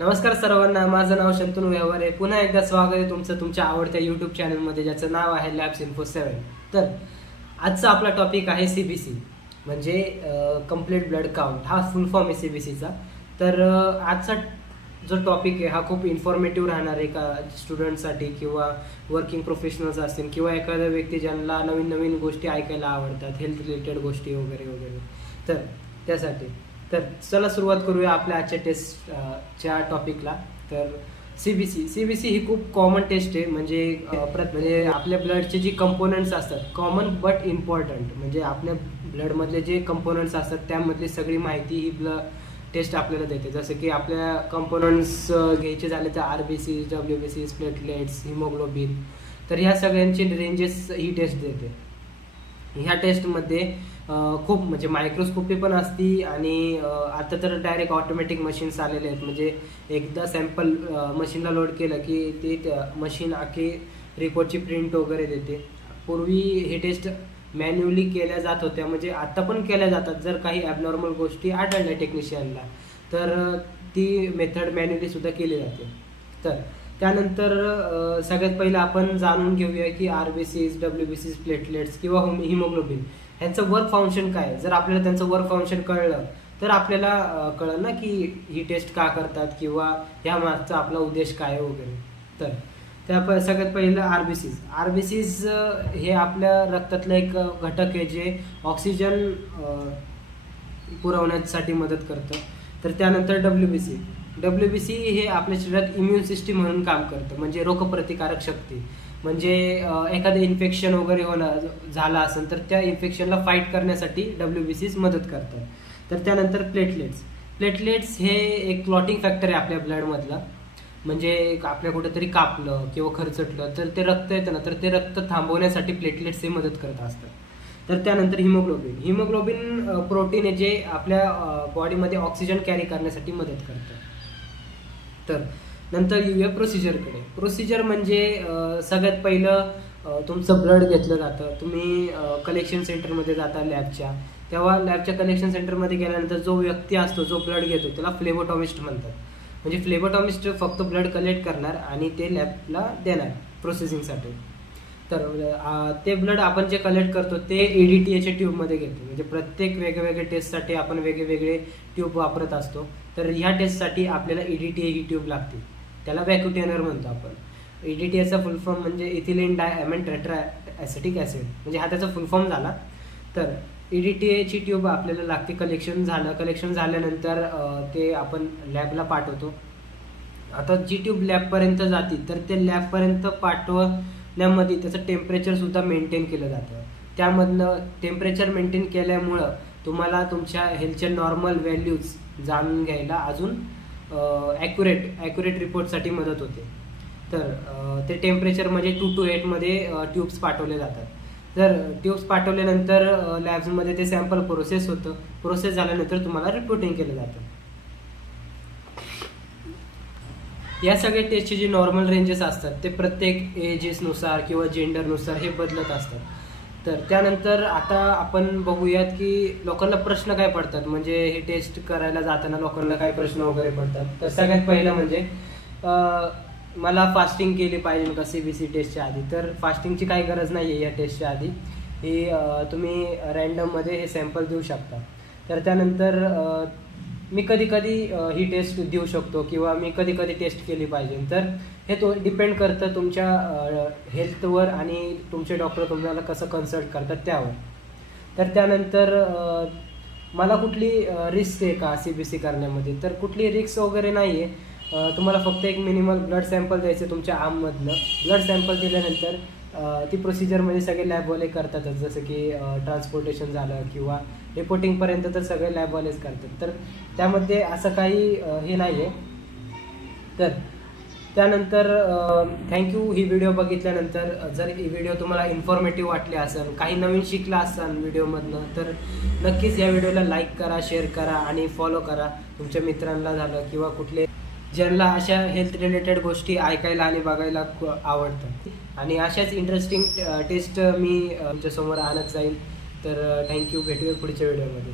नमस्कार सर्वांना, माझं नाव शंतनू व्यवहारे. पुन्हा एकदा स्वागत आहे तुमचं तुमच्या आवडत्या यूट्यूब चॅनलमध्ये, ज्याचं नाव आहे लॅब्स इन्फो 7. तर आजचा आपला टॉपिक आहे CBC, म्हणजे कम्प्लीट ब्लड काउंट. हा फुल फॉर्म आहे CBCचा. तर आजचा जो टॉपिक आहे हा खूप इन्फॉर्मेटिव्ह राहणार आहे का स्टुडंटसाठी किंवा वर्किंग प्रोफेशनल्स असतील किंवा एखाद्या व्यक्ती ज्यांना नवीन नवीन गोष्टी ऐकायला आवडतात, हेल्थ रिलेटेड गोष्टी वगैरे वगैरे. तर त्यासाठी तर चला सुरुवात करूया आपल्या आजच्या टेस्टच्या टॉपिकला. तर CBC ही खूप कॉमन टेस्ट आहे. म्हणजे आपल्या ब्लडचे जे कंपोनंट्स असतात, कॉमन बट इम्पॉर्टंट, म्हणजे आपल्या ब्लडमधले जे कंपोनंट्स असतात त्यामधली सगळी माहिती ही टेस्ट आपल्याला देते. जसं की आपल्या कंपोनंट्स घ्यायचे झाले तर RBC, WBC, प्लेटलेट्स, हिमोग्लोबिन, तर ह्या सगळ्यांचे रेंजेस ही टेस्ट देते. ह्या टेस्टमध्ये खूप म्हणजे मायक्रोस्कोपी पण असती आणि आता तर डायरेक्ट ऑटोमॅटिक मशीन्स आलेले आहेत. म्हणजे एकदा सॅम्पल मशीनला लोड केलं की ते मशीन आखी रिपोर्टची प्रिंट वगैरे देते. पूर्वी हे टेस्ट मॅन्युअली केल्या जात होत्या, म्हणजे आता पण केल्या जातात. जर काही ॲबनॉर्मल गोष्टी आढळल्या टेक्निशियनला तर ती मेथड मॅन्युअली सुद्धा केली जाते. तर त्यानंतर सगळ्यात पहिलं आपण जाणून घेऊया की RBCs, WBCs, प्लेटलेट्स किंवा हिमोग्लोबिन ह्यांचं वर्क फंक्शन काय आहे. जर आपल्याला त्यांचं वर्क फंक्शन कळलं तर आपल्याला कळलं ना की ही टेस्ट का करतात किंवा ह्या मागचा आपला उद्देश काय आहे वगैरे. तर सगळ्यात पहिलं RBCs हे आपल्या रक्तातलं एक घटक आहे जे ऑक्सिजन पुरवण्यासाठी मदत करतं. तर त्यानंतर WBC हे आपल्या शरीरात इम्युन सिस्टीम म्हणून काम करतं, म्हणजे रोगप्रतिकारक शक्ती. म्हणजे एखादं इन्फेक्शन वगैरे झालं असेल तर त्या इन्फेक्शनला फाईट करण्यासाठी WBCs मदत करतात. तर त्यानंतर प्लेटलेट्स हे एक क्लॉटिंग फॅक्टर आहे आपल्या ब्लडमधला. म्हणजे आपल्या कुठेतरी कापलं किंवा खरचटलं तर ते रक्त येतं ना, तर ते रक्त थांबवण्यासाठी प्लेटलेट्स हे मदत करत असतात. तर त्यानंतर हिमोग्लोबिन प्रोटीन आहे जे आपल्या बॉडीमध्ये ऑक्सिजन कॅरी करण्यासाठी मदत करतं. तर नंतर येऊया प्रोसिजर म्हणजे सगळ्यात पहिलं तुमचं ब्लड घेतलं जातं. तुम्ही कलेक्शन सेंटरमध्ये जाता लॅबच्या, तेव्हा लॅबच्या कलेक्शन सेंटरमध्ये गेल्यानंतर जो व्यक्ती असतो जो ब्लड घेतो त्याला फ्लेबोटॉमिस्ट म्हणतात. म्हणजे फ्लेबोटॉमिस्ट फक्त ब्लड कलेक्ट करणार आणि ते लॅबला देणार प्रोसेसिंगसाठी. तर ते ब्लड आपण जे कलेक्ट करतो ते EDTA ट्यूबमध्ये घेतो. म्हणजे प्रत्येक वेगवेगळ्या टेस्टसाठी आपण वेगवेगळे ट्यूब वापरत असतो. तर ह्या टेस्टसाठी आपल्याला EDTA ही ट्यूब लागते. त्याला व्हॅक्युटेनर म्हणतो आपण. EDTAचा फुल फॉर्म म्हणजे इथिलीन डायॲमिन टेट्राएसिटिक ॲसिड, म्हणजे हा त्याचा फुल फॉर्म झाला. तर EDTA ट्यूब आपल्याला लागते. कलेक्शन झाल्यानंतर ते आपण लॅबला पाठवतो. आता जी ट्यूब लॅबपर्यंत जाते तर ते लॅबपर्यंत पाठवण्यामध्ये त्याचं टेम्परेचरसुद्धा मेंटेन केलं जातं. त्यामधनं टेम्परेचर मेंटेन केल्यामुळं तुम्हाला तुमच्या हेल्थच्या नॉर्मल व्हॅल्यूज जाणून घ्यायला अजून ॲक्युरेट रिपोर्टसाठी मदत होते. तर ते टेम्परेचर म्हणजे 2 to 8 मध्ये ट्यूब्स पाठवले जातात. जर ट्यूब्स पाठवल्यानंतर लॅब्समध्ये ते सॅम्पल प्रोसेस झाल्यानंतर तुम्हाला रिपोर्टिंग केलं जातं. या सगळ्या टेस्टचे जे नॉर्मल रेंजेस असतात ते प्रत्येक एजेसनुसार किंवा जेंडरनुसार हे बदलत असतात. तर त्यानंतर आता आपण बघूयात की लोकांना प्रश्न काय पडतात, म्हणजे हे टेस्ट करायला जाताना लोकांना काय प्रश्न वगैरे पडतात. तर सगळ्यात पहिलं म्हणजे मला फास्टिंग केली पाहिजे का CBC टेस्टच्या आधी. तर फास्टिंगची काही गरज नाही आहे या टेस्टच्या आधी. ही तुम्ही रँडममध्ये हे सॅम्पल देऊ शकता. तर त्यानंतर मी कधी ही टेस्ट देऊ शकतो किंवा मी कधी टेस्ट केली पाहिजे. तर हे डिपेंड करतं तुमच्या हेल्थवर आणि तुमचे डॉक्टर तुम्हाला कसं कन्सल्ट करतात त्यावर. तर त्यानंतर मला कुठली रिस्क आहे का CBC करण्यामध्ये, तर कुठली रिस्क वगैरे नाही आहे. तुम्हाला फक्त एक मिनिमल ब्लड सॅम्पल द्यायचं तुमच्या आर्ममधलं. ब्लड सॅम्पल दिल्यानंतर ती प्रोसिजरमध्ये सगळे लॅबवाले करतातच, जसं की ट्रान्सपोर्टेशन झालं किंवा रिपोर्टिंगपर्यंत तर सगळे लॅबवालेच करतात. तर त्यामध्ये असं काही हे नाही आहे. तर त्यानंतर थँक्यू. ही व्हिडिओ बघितल्यानंतर जर ही व्हिडिओ तुम्हाला इन्फॉर्मेटिव्ह वाटली असेल, काही नवीन शिकला असाल व्हिडिओमधनं, तर नक्कीच या व्हिडिओला लाईक करा, शेअर करा आणि फॉलो करा. तुमच्या मित्रांना झालं किंवा कुठले ज्यांना अशा हेल्थ रिलेटेड गोष्टी ऐकायला आणि बघायला आवडतात. आणि अशाच इंटरेस्टिंग टेस्ट मी तुमच्यासमोर आणत जाईल. तर थँक्यू. भेटूया पुढच्या व्हिडिओमध्ये.